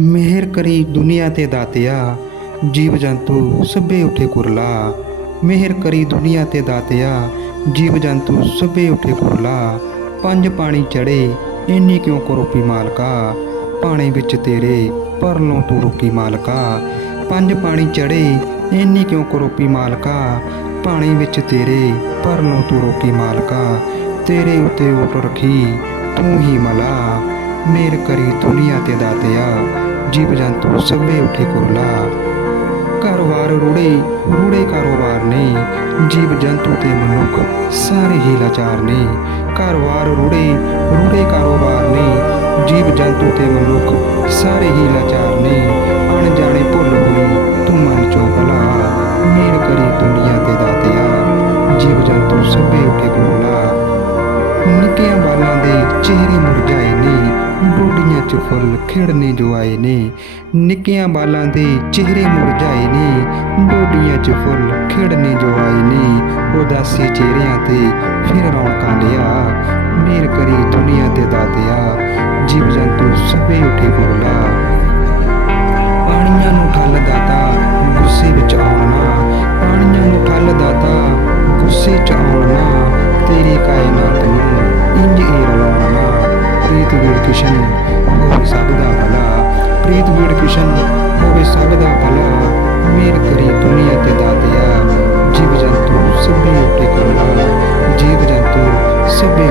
ਮਿਹਰ ਕਰੀ ਦੁਨੀਆ ਤੇ ਦਾਤਿਆ, ਜੀਵ ਜੰਤੂ ਸਭੇ ਉਠੇ ਕੁਰਲਾ। ਮਿਹਰ ਕਰੀ ਦੁਨੀਆ ਤੇ ਦਾਤਿਆ, ਜੀਵ ਜੰਤੂ ਸਭੇ ਉਠੇ ਕੁਰਲਾ। ਪੰਜ ਪਾਣੀ ਚੜੇ, ਇੰਨੀ ਕਿਉਂ ਕਰੋਪੀ ਮਾਲਕਾ? ਪਾਣੀ ਵਿੱਚ ਤੇਰੇ ਪਰਲੋਂ ਤੂੰ ਰੁਕੀ ਮਾਲਕਾ। ਪੰਜ ਪਾਣੀ ਚੜੇ, ਇੰਨੀ ਕਿਉਂ ਕਰੋਪੀ ਮਾਲਕਾ? ਪਾਣੀ ਵਿੱਚ ਤੇਰੇ ਪਰਲੋਂ ਤੂੰ ਰੋਕੀ ਮਾਲਕਾ। ਤੇਰੇ ਉੱਤੇ ਓਟ ਰੱਖੀ, ਤੂੰ ਹੀ ਮਲਾ। ਮੇਰ ਕਰੀ ਦੁਨੀਆ ਤੇ ਦਾਤਿਆ, ਜੀਵ ਜੰਤੂ ਸਭੇ ਉਠੇ ਕੁਰਲਾ। ਕਾਰੋਬਾਰ ਰੂੜੇ ਰੂੜੇ ਕਾਰੋਬਾਰ ਨੇ, ਜੀਵ ਜੰਤੂ ਤੇ ਮਨੁੱਖ ਸਾਰੇ ਹੀ ਲਾਚਾਰ ਨੇ। ਕਾਰੋਬਾਰ ਰੂੜੇ ਰੂੜੇ ਕਾਰੋਬਾਰ ਨੇ, ਜੀਵ ਜੰਤੂ ਤੇ ਮਨੁੱਖ ਸਾਰੇ ਹੀ ਲਾਚਾਰ ਨੇ। ਅਣਜਾਣੇ ਭੁੱਲ ਹੋਈ ਤੂੰ ਮਨ ਚੋਂ ਭਲਾ, ਮੇਰ ਕਰੀ ਦੁਨੀਆ ਤੇ ਦਾਤਿਆ, ਜੀਵ ਜੰਤੂ ਸਭੇ ਉਠੇ ਕੁਰਲਾ। ਨਿੱਕੀਆਂ ਬਾਲਾਂ ਦੇ ਚਿਹਰੇ ਮੁੜ 'ਚ ਫੁੱਲ ਖਿੜਨੇ ਜੋ ਆਏ ਨੇ, ਨਿੱਕਿਆਂ ਬਾਲਾਂ ਦੇ ਚਿਹਰੇ ਮੁਰਝਾਏ ਨੇ, ਡੋਡੀਆਂ 'ਚ ਫੁੱਲ ਖਿੜਨੇ ਜੋ ਆਏ ਨੇ, ਉਦਾਸੀ ਚਿਹਰਿਆਂ ਤੇ ਫਿਰ ਰੌਣਕਾਂ ਲਿਆ। ਪ੍ਰੀਤ ਵੀਰ ਕਿਸ਼ਨ ਹੋਵੇ ਸਭ ਦਾ ਭਲਾ। ਪ੍ਰੀਤ ਵੀਰ ਕਿਸ਼ਨ ਹੋਵੇ ਸਭ ਦਾ ਭਲਾ। ਮੇਰ ਕਰੀ ਦੁਨੀਆ ਤੇ ਦਾਤਿਆ। ਜੀਵ ਜੰਤੂ ਸਭੇ ਉੱਤੇ ਕਰੁਣਾ ਜੀਵ ਜੰਤੂ ਸਭੇ